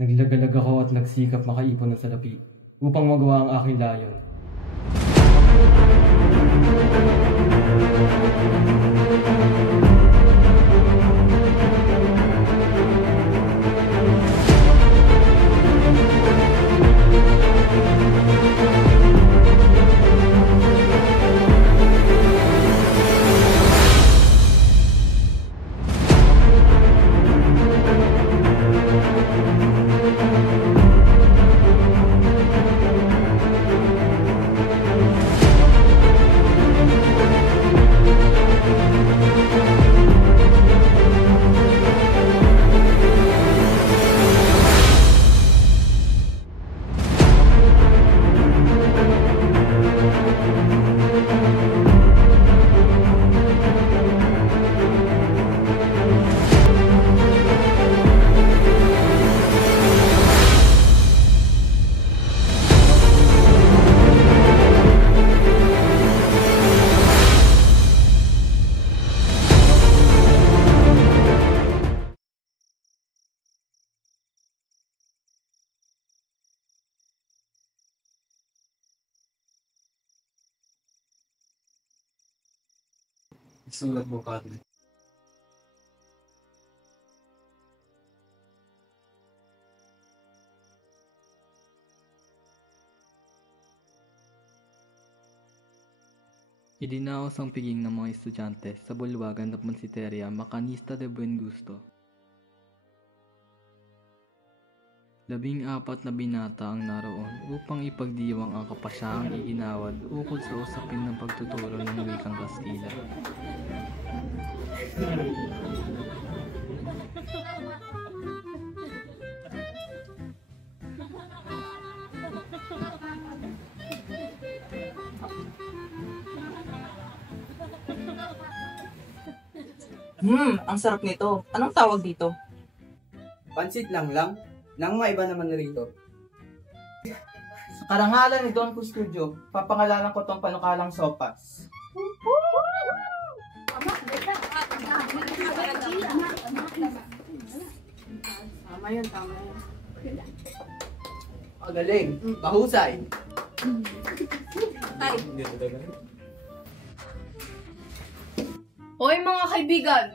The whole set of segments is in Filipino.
Naglagalag ako at nagsikap makaipon ng salapi upang magawa ang aking layon. Sulat mo, Padre. Idinaos ang piging ng mga estudyante sa bulwagan ng Monsiteria Macanista de Buen Gusto. 14 na binata ang naroon upang ipagdiwang ang kapasyahang iginawad ukol sa usapin ng pagtuturo ng wikang Kastila. Ang sarap nito. Anong tawag dito? Pansit lang. Nang maiba naman rito. Sa karangalan ni Don Custodio, papangalanan ko tong panukalang sopas. Tama yun. Magaling. Mahusay. Tay. Hoy mga kaibigan,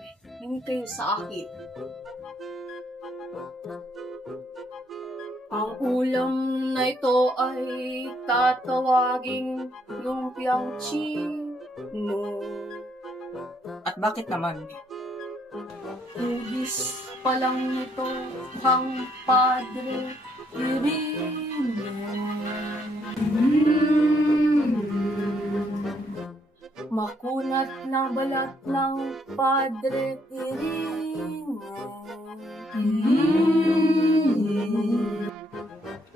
hindi kayo sa akin. Ang ulam na ito ay tatawaging lumpiang chino. At bakit naman? Ubis pa lang nito ang Padre Irene. Makunat na balat ng Padre Irene.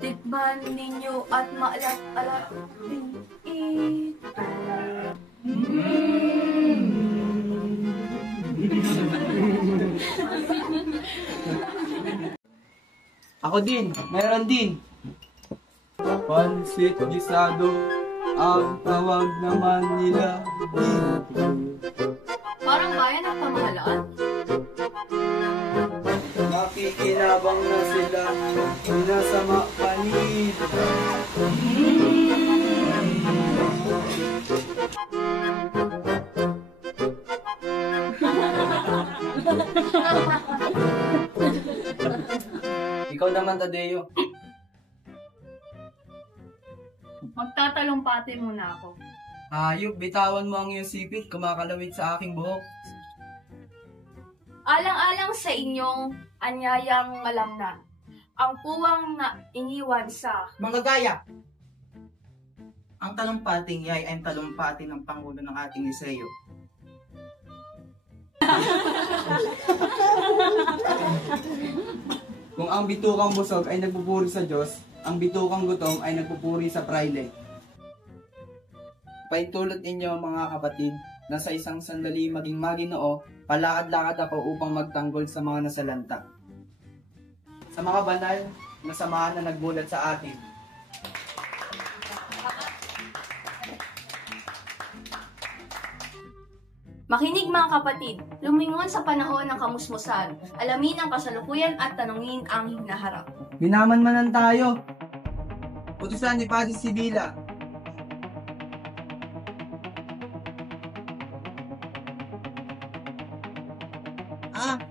Tikman ninyo at maalat-alat din ito. Ako din. Mayroon din. Pansit gisado. Ang tawag naman nila dito. Parang bayan ang pamahalaan. Nakikinabang na sila. Sinasama panito. Ikaw naman, Tadeo. Magtatalumpati muna ako. Hayop, bitawan mo ang iyong sipit. Kumakalawit sa aking buhok. Alang-alang sa inyong anyayang malamnan, ang puwang na iniwan sa Mga gaya! Ang talumpating yay ay ang talumpati ng Pangulo ng ating Liseo. Kung ang bitukang busog ay nagpupuri sa Diyos, ang bitukang gutom ay nagpupuri sa praile. Paintulot ninyo mga kapatid na sa isang sandali maging maginoo, palakad-lakad ako upang magtanggol sa mga nasalanta. Sa mga banal na samahan na nagbulat sa atin. Makinig mga kapatid, lumingon sa panahon ng kamusmusan, alamin ang kasalukuyan at tanungin ang hinaharap. Minaman-manan tayo. Utusan ni Padre Sibila.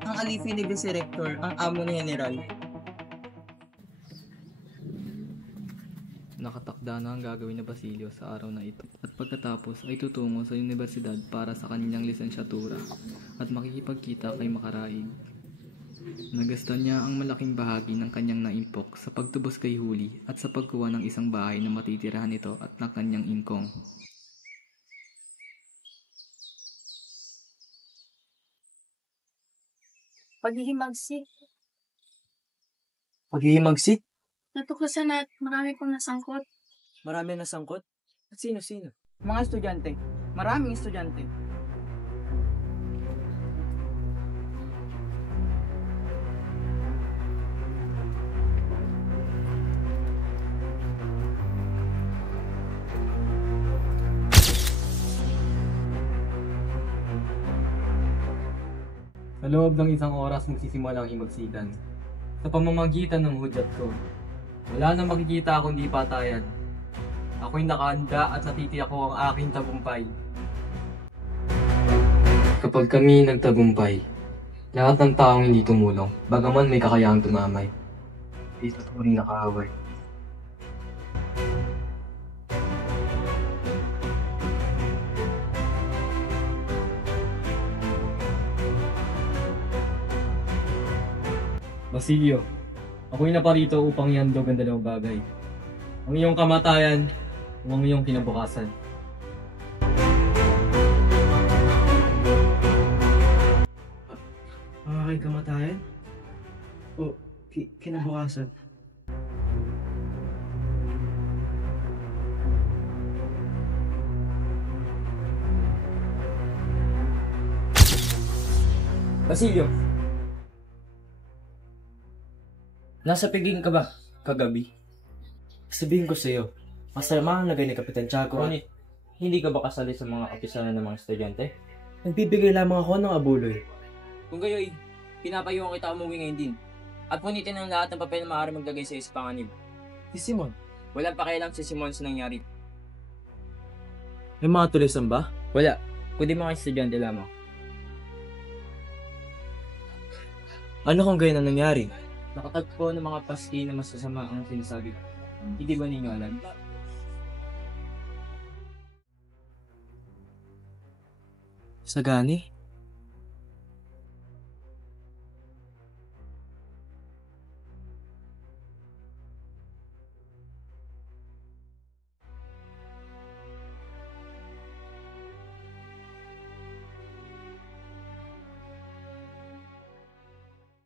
Ang Alifi ni Vice Rector, ang amo ni General. Nakatakda na ang gagawin na Basilio sa araw na ito at pagkatapos ay tutungo sa universidad para sa kanyang lisensyatura at makikipagkita kay Makaraig. Nagasta niya ang malaking bahagi ng kanyang naimpok sa pagtubos kay Huli at sa pagkuha ng isang bahay na matitirahan nito at ng kanyang ingkong. Paghihimagsik, Paghihimagsik? natuklasan at marami pong nasangkot. Marami na sangkot? At sino-sino? Mga estudyante. Maraming estudyante. Sa loob ng isang oras magsisimula ang himagsikan. Sa pamamagitan ng hudyat ko, wala nang makikita kundi patayan. Ako'y nakahanda at natitiyak ko ang aking tagumpay. Kapag kami nagtagumpay, lahat ng taong hindi tumulong, bagaman may kakayahang tumamay, dito tuloy nakaaway. Basilio, ako'y naparito upang ihandog ang dalawang bagay. Ang iyong kamatayan o ang iyong kinabukasan. Ang aking kamatayan? O kinabukasan? Basilio, nasa piging ka ba kagabi? Sabihin ko sa iyo, masama ang lagay ni Kapitan Tiago. Ngunit, hindi ka ba kasali sa mga kapisanan ng mga estudyante? Nagbibigay lamang ako ng abuloy. Kung gayoy, pinapayuhan kita umuwi ngayon din. At punitin ang lahat ng papel na maaari maglagay sa iyo sa panganib. Si Simon, Walang pakialam si Simon sa nangyari. may mga tulisan ba? Wala, kundi mga estudyante lamang. Ano kung ganyan ang nangyari? Nakatagpo ng mga paski na masasama ang sinasabi ko. Hindi ba ninyo alam? Sagani?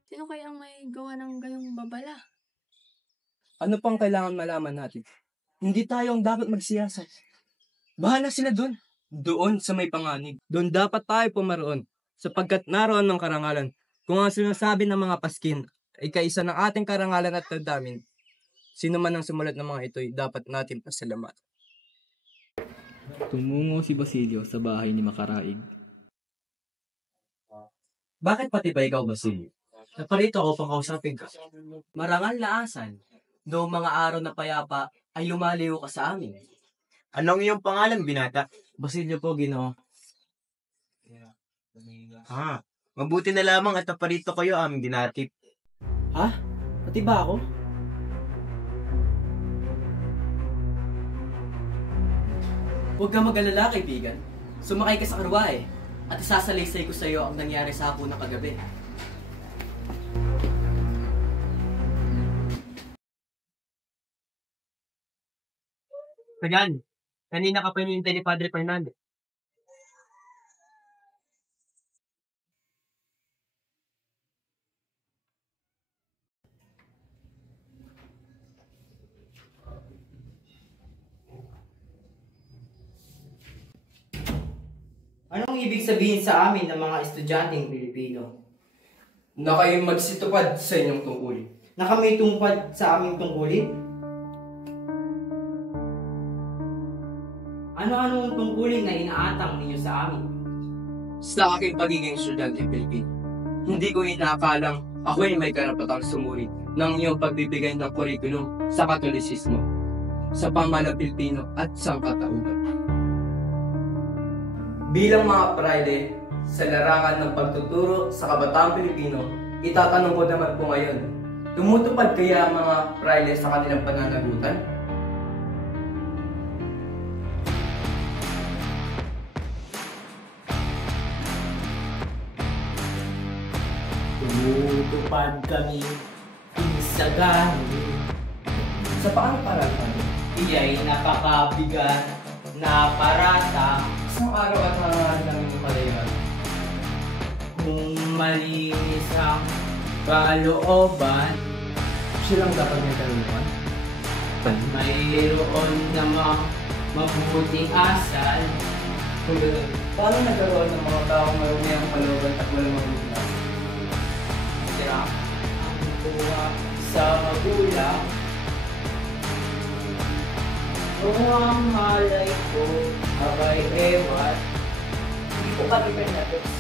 Sino kaya ang may gawa ng gayong babala? Ano pang kailangan malaman natin? Hindi tayo ang dapat magsiyasat. Bahala sila doon. Doon sa may panganib. Doon dapat tayo pumaroon. Sapagkat naroon ng karangalan. Kung ang sinasabi ng mga paskin ay kaisa ng ating karangalan at damdamin, sino man ang sumulat ng mga ito'y dapat natin pasalamat. Tumungo si Basilio sa bahay ni Makaraig. Bakit pati ba ikaw, Basilio? Naparito ako pang kausapin ka. Marangal na asan, noong mga araw na payapa ay lumaliw ka sa amin. Anong iyong pangalan, binata? Basilio po, Ginoo. Mabuti na lamang at naparito kayo aming dinatip. Ha? Pati ba ako? Huwag ka mag-alala, kaibigan. Sumakay ka sa karwahe at isasalaysay ko sa iyo ang nangyari sa hapon ng kagabi. Kailan? Kanina ka pa hinihintay ni Padre Fernando. Anong ibig sabihin sa amin ng mga estudyanteng Pilipino? Na kayo magsitupad sa inyong tungkulin. Na kami tungpad sa aming tungkulin? Ano-ano ang tungkulin na inaatang ninyo sa amin? sa aking pagiging estudyante Pilipino. Hindi ko inaakalang ako'y may karapatang sumuri ng iyong pagbibigay ng kurikulum sa Katolisismo, sa pamahalang Pilipino at sangkatauhan. Bilang mga prayle, sa larangan ng pagtuturo sa kabataang Pilipino, itatanong ko naman po ngayon, tumutupad kaya ang mga prayle sa kanilang pananagutan? Tumutupad kami, inisagani. Sa paano paraan? Iya'y napakabigat na parata. Isang araw at hangaan namin yung kalayuan. Kung malinis ang kalooban, Silang dapat may kalayuan. mayroon namang mabuting asal. Kung gano'n, paano nagkaroon ng mga taong marumi ang kalooban at walang mabubulas? Sira ang kuha sa magulang. Kung ang malay ko, abay ewan, hindi ko kami pinatos.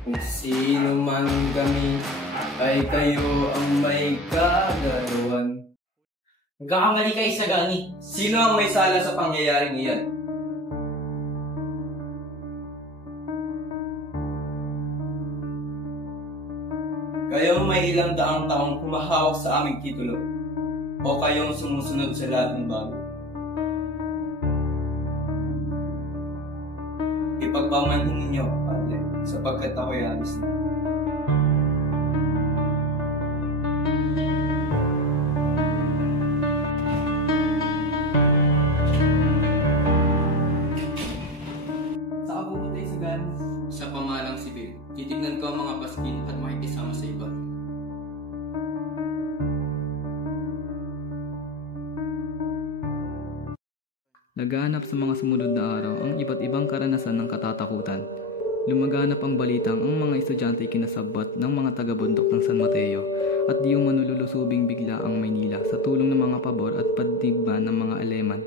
Kung sino man kami, ay kayo ang may kagalawan. Nagkakamali kayo sa gani. Sino ang may sala sa pangyayaring iyan? Kayong may ilang daang taong humahawak sa aming titulo, o kayong sumusunod sa lahat ng bago. Ipagpamanhin ninyo, Padre, sapagkat ako'y alis na. Saka pupunta yung sigan? Sa pamahalang sibil, titignan ko ang mga baskin at makikisama sa iba. Laganap sa mga sumunod na araw ang iba't ibang karanasan ng katatakutan. Lumaganap ang balitang ang mga estudyante ay kinasabot ng mga taga-bundok ng San Mateo at di yung manululusubing bigla ang Maynila sa tulong ng mga pabor at pandigma ng mga Aleman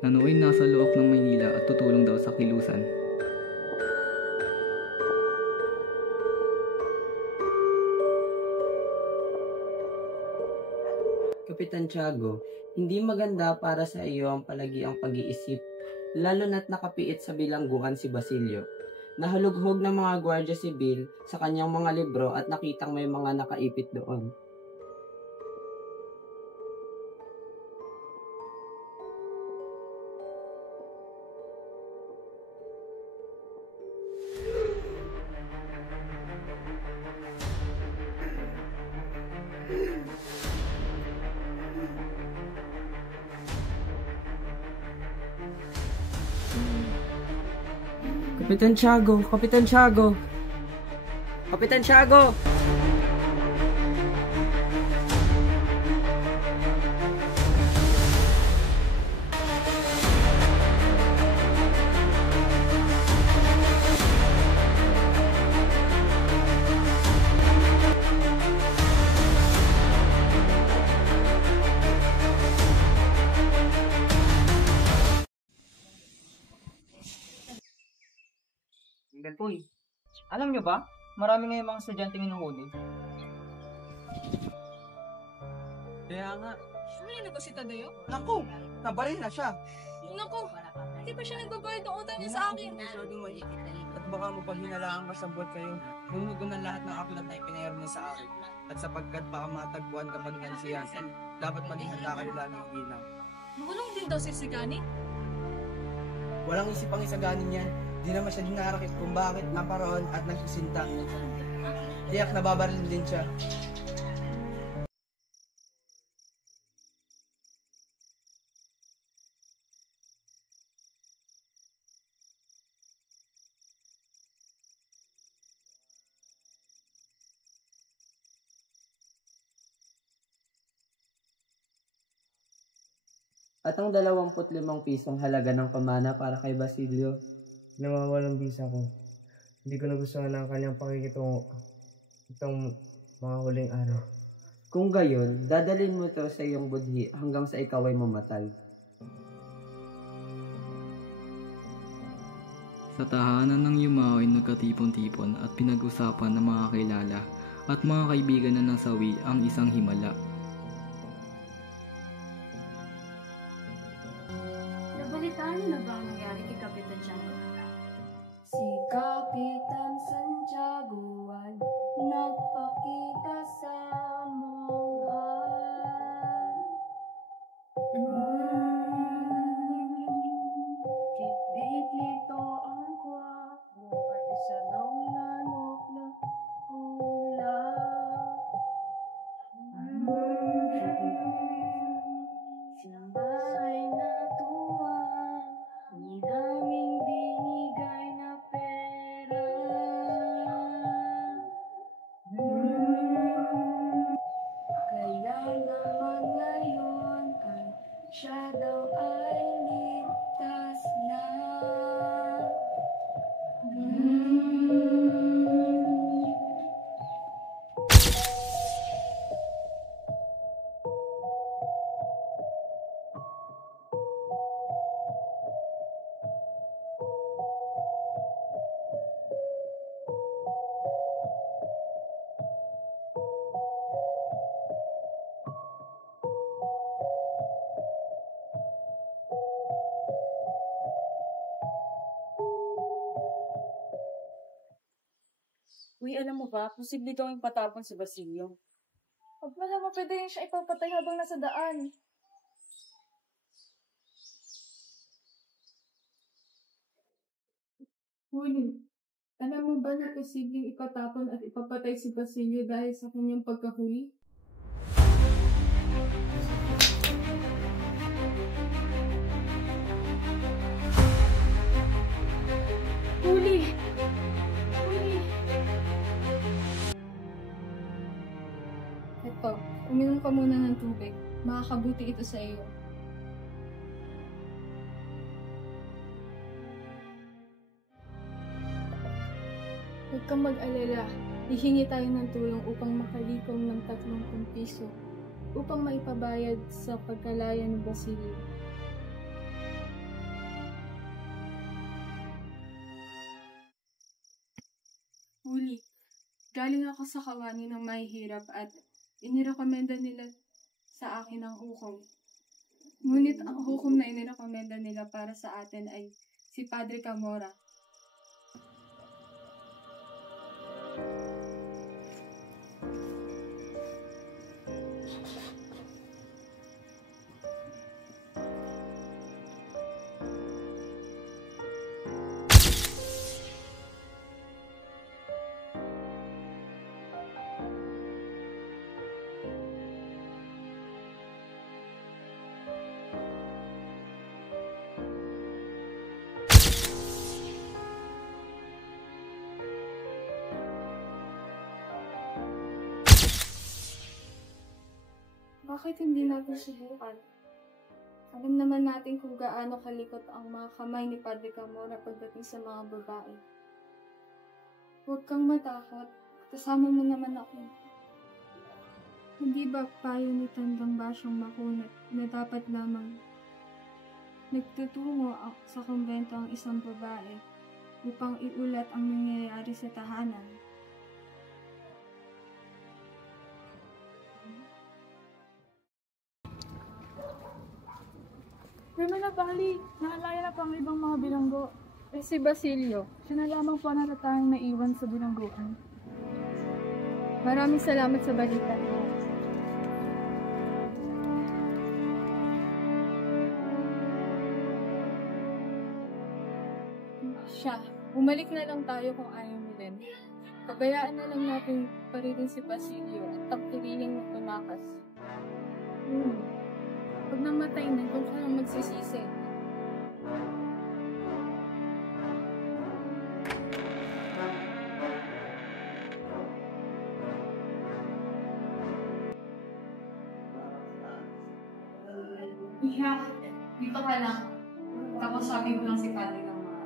na nooy nasa loob ng Maynila at tutulong daw sa kilusan. Kapitan Tiago, hindi maganda para sa iyo ang palagiang pag-iisip, lalo na't nakapiit sa bilangguan si Basilio. Nahalughog ng mga Guardia Sibil sa kanyang mga libro at nakitang may mga nakaipit doon. Kapitan Tiago! Kapitan Tiago! Kapitan Tiago! Uy, alam nyo ba? Marami ngayong mga estudyante hinuhuli. Kaya nga, Huli na ba si Tadeo? Naku, nabaril na siya. Naku, hindi pa siya nagbabayad ng utang niya sa akin. At baka mo pag hinalaan ka sa buwan kayo, humugon ng lahat ng aklat na ipinayar niya sa akin. At sapagkat baka matagpuan kapag nansiyasan, dapat maging handa kayo lalo ng ginaw. Makulong din daw si Sigani. Walang isip ang isaganin yan. Di naman siya dinarakit kung bakit naparoon at nagsisinta. Tiyak nababaril din siya. At ang 25 pisong halaga ng pamana para kay Basilio. Nawawalang bisa ko. Hindi ko nagustuhan ang kanyang pakikitungo itong mga huling araw. Kung gayon, dadalhin mo to sa iyong budhi hanggang sa ikaw ay mamatay. Sa tahanan ng Yumao ay nagkatipon-tipon at pinag-usapan ng mga kilala at mga kaibigan na nasawi ang isang himala. Nabalitaan niyo na ba ang nangyari kay Kapitan Tiago? Si Kapitan Santiago ay nagpakita sa monghan. Kitlit-lito ang kwakwo at isa ng lanok na hula. Sila ay natuwa ang daming binigay na pera. Kaya naman ngayon ay siya daw ay ligtas na. Uy, alam mo ba, posible kang ipatapon si Basilio. Huwag mo naman pwede rin siya ipapatay habang nasa daan. Huli, alam mo ba na posibleng ipatapon at ipapatay si Basilio dahil sa kanyang pagkahuli? Huli! Huli! Ito, uminom ka muna ng tubig. Makakabuti ito sa iyo. Huwag kang mag-alala. Hihingi tayo ng tulong upang makalikom ng 30 piso upang maipabayad sa pagkalaya ni Basilio. Huli, galing ako sa kawani ng mahihirap at inirekomenda nila sa akin ang hukom. Ngunit ang hukom na inirekomenda nila para sa atin ay si Padre Camora. Bakit hindi natin subukan? Alam naman natin kung gaano kalikot ang mga kamay ni Padre Camora pagdating sa mga babae. Huwag kang matakot. Kasama mo naman ako. Hindi ba payo ni Tandang Basyong Makunat na dapat lamang nagtutungo sa kumbento ang isang babae upang iulat ang nangyayari sa tahanan? Pero napakali, nakalaya na pang ibang mga bilanggo. Eh si Basilio, siya na lamang po natatanging naiwan sa bilangguan. Maraming salamat sa balita. Siya, bumalik na lang tayo kung ayaw mo din. Pabayaan na lang natin paririn si Basilio at tagtililing ng tumakas. Pag namatay na, kung siya lang magsisisi. Iha, dito ka lang. Tapos sabi ko lang si Padre Camora.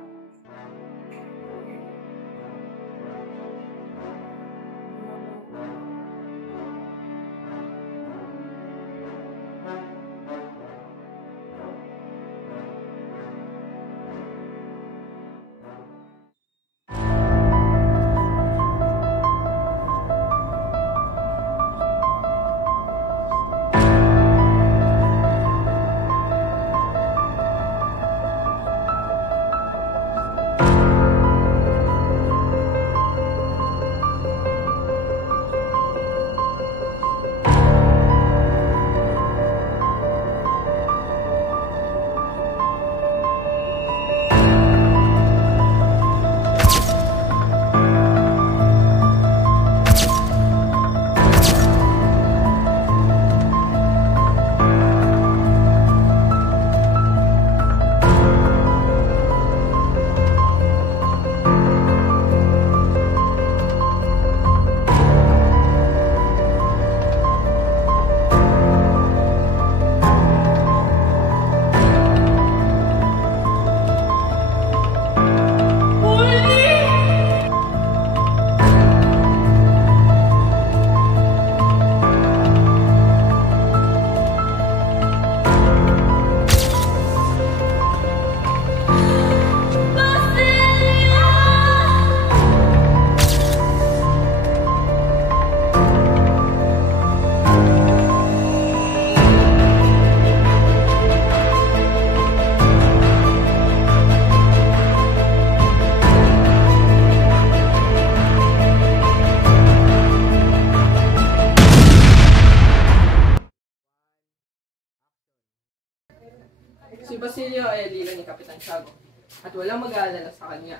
Basilio ay alila ni Kapitan Tiago at walang mag-aalala sa kanya.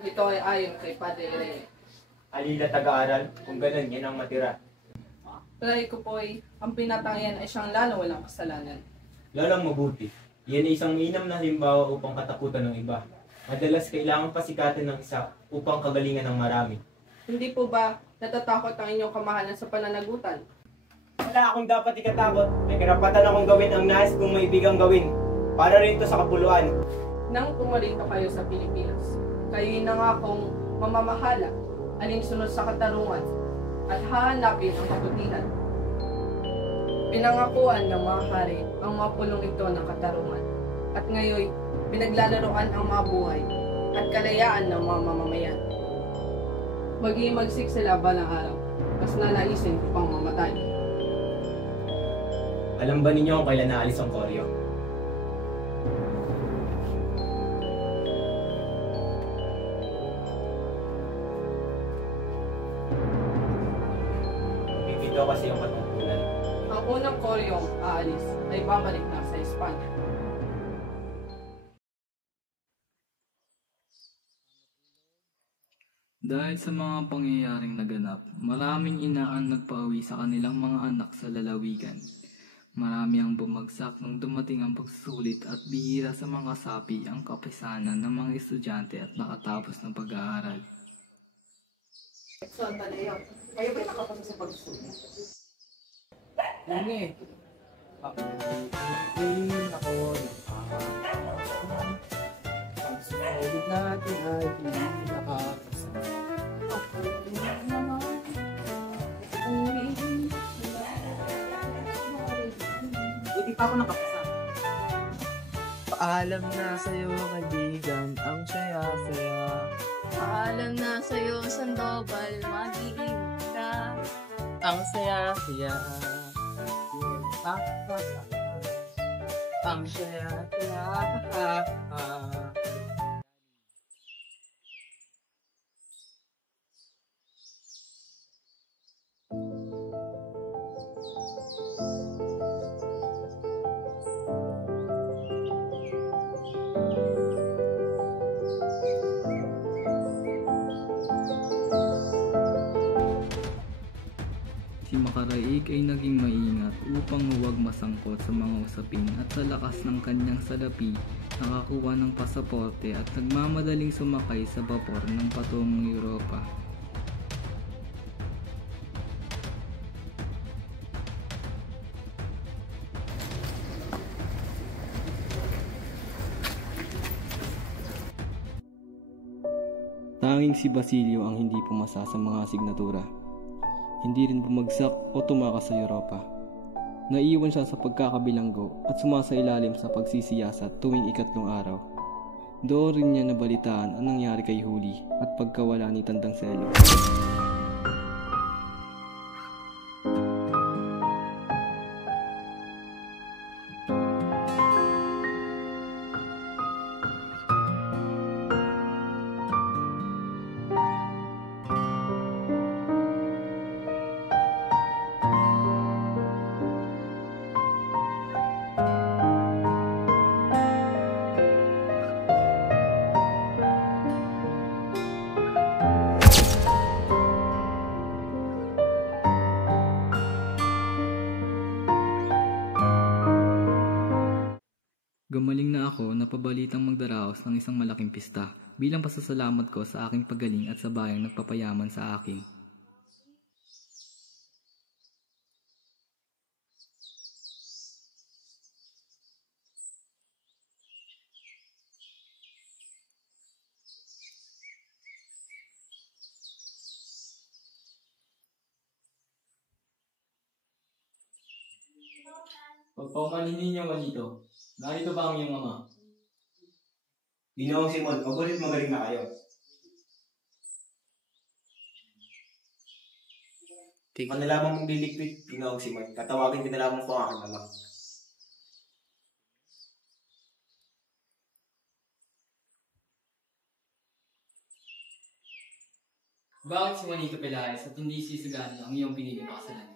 Ito ay ayon kay Padre Rene. Alila taga-aral, kung ganun, yan ang matira. Palagi ko po ang pinatang yan ay siyang lalo walang kasalanan. Lalang mabuti. Yan ay isang mainam na halimbawa upang katakutan ng iba. Madalas kailangan pasikatan ng isa upang kagalingan ng marami. Hindi po ba natatakot ang inyong kamahalan sa pananagutan? Wala akong dapat ikatakot. May karapatan akong gawin ang nais kong maibigang gawin. Para rin to sa kapuluan. Nang pumaling ka kayo sa Pilipinas, kayo'y nangakong mamamahala, alinsunod sa katarungan, at hahanapin ang kabutihan. Pinangakuan ng mga hari ang mga pulong ito ng katarungan, at ngayon pinaglalaroan ang mga buhay at kalayaan ng mga mamamayan. Mag-iimagsik sila balang araw, mas nanaisin ko pang mamatay. Alam ba ninyo kung kailan naalis ang Koryo? Pipito kasi yung patungkulan. Ang unang koryong aalis ay babalik na sa Espanya. Dahil sa mga pangyayaring naganap, maraming ina ang nagpauwi sa kanilang mga anak sa lalawigan. Marami ang bumagsak nung dumating ang pagsusulit at bihira sa mga sapi ang kapisanan ng mga estudyante at nakatapos ng pag-aaral. So, Tadeo, kayo ba'y nakapasa sa pagsusulit? Hindi. Ako pagsusulit natin ay hindi nakapasa. Hindi pa ako nakapasa. Paalam na sa'yo, kaibigan, ang saya-saya. Paalam na sa'yo, Sandoval, mag-iingat ka. Ang saya-saya. Ang saya-saya. Si Makaraig ay naging maingat upang huwag masangkot sa mga usapin at sa lakas ng kanyang salapi, nakakuha ng pasaporte at nagmamadaling sumakay sa bapor ng patungong Europa. Tanging si Basilio ang hindi pumasa sa mga asignatura. Hindi rin bumagsak o tumakas sa Europa. Naiwan siya sa pagkakabilanggo at sumasailalim sa pagsisiyasat tuwing ikatlong araw. Doon rin niya nabalitaan ang nangyari kay Huli at pagkawala ni Tandang Selo. Gumaling na ako na pabalitang magdaraos ng isang malaking pista bilang pasasalamat ko sa aking paggaling at sa bayang nagpapayaman sa akin. Pagpaumanin ninyo manito. Narito ba ang iyong ama? Ginoong Simon, mabulit magaling na kayo. Kung na lamang mong liligpit, Ginoong Simon, katawagin ko na lamang po ang aking ama. Bakit si Juanito Pelaez at hindi si Sagani ang iyong piniling kasalanan?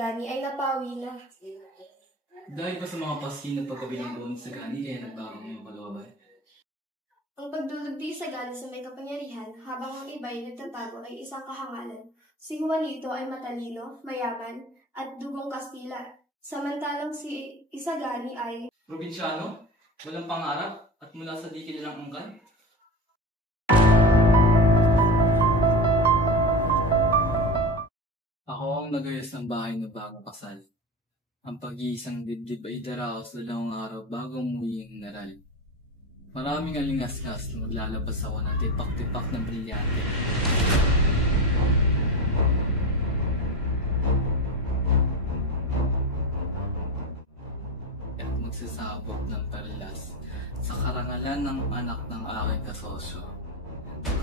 Isagani ay napawi na. Dahil ba sa mga pasin at paggabi ng buong Isagani kaya nagbago ang mga kalooban? Ang pagdulog di Isagani sa may kapangyarihan habang ang iba ay nagtatago ay isang kahangalan. Si Juanito ay matalino, mayaman, at dugong Kastila. Samantalang si Isagani ay Probinsyano, walang pangarap, at mula sa di kilalang angkan? Ako ang nagayos ng bahay na bagong kasal. Ang pag-iisang dibdib ay daraos 2 araw bago umuwi ang naral. Maraming alingasgas na maglalabas ako ng tipak-tipak ng brilyante. At magsasabog ng perlas sa karangalan ng anak ng aking kasosyo.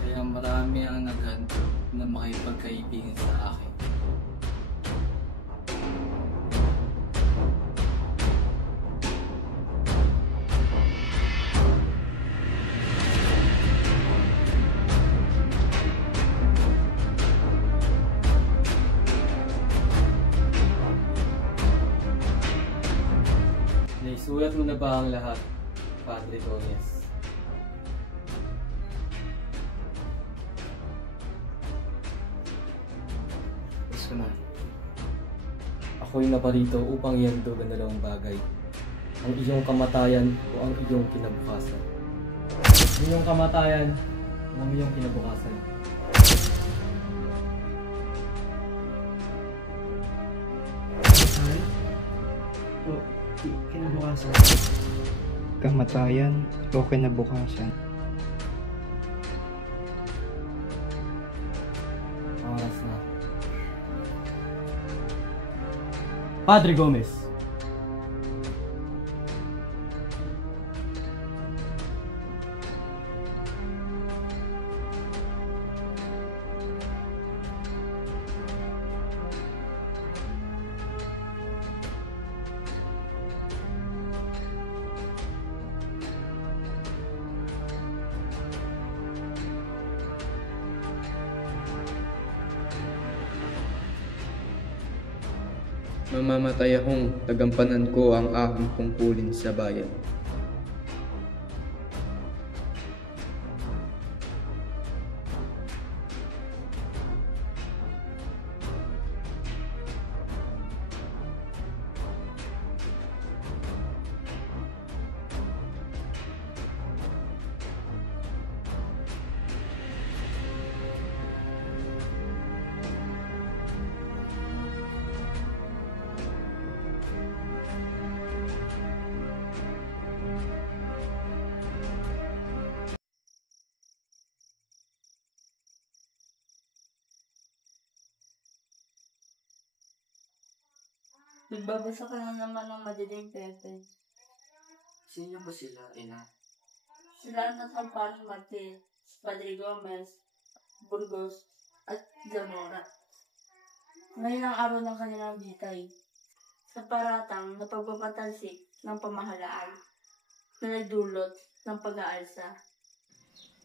Kaya marami ang naghandog na makipagkaibigan sa akin. Naisulat mo na ba ang lahat, Padre Gomez? Gusto na. Ako'y naparito upang ihandog ang 2 bagay. Ang iyong kamatayan o ang iyong kinabukasan. Ang iyong kamatayan o ang iyong kinabukasan. Kinabukasan. Kamatayan o kinabukasan. Oras na. Padre Gomez. Mamamatay akong tagampanan ko ang aking tungkulin sa bayan. Nagbabasa ka na naman ng madilim, Pepe. Sino ba sila, Ina? Sila ang Tatampan Martin, Padre Gomez, Burgos, at Zamora. Ngayon ang araw ng kanilang bitay. Sa paratang na pagpapatalsik ng pamahalaan na nagdulot ng pag-aalsa.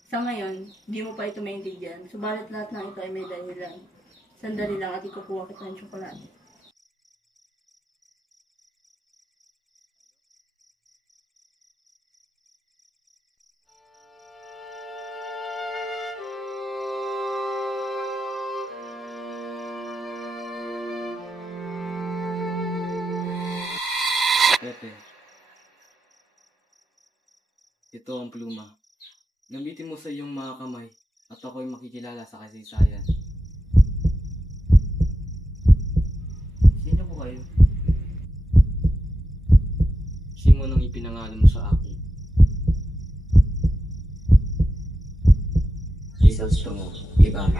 Sa ngayon, di mo pa ito maintindihan, subalit lahat ng ito ay may dahilan. Sandali lang at ikukuha kita ng tsokolate. Pepe, ito ang pluma. Gamitin mo sa iyong mga kamay at ako'y makikilala sa kasaysayan. Sino po kayo? Simon ang ipinangalan mo sa akin. Jesus tungo, iba.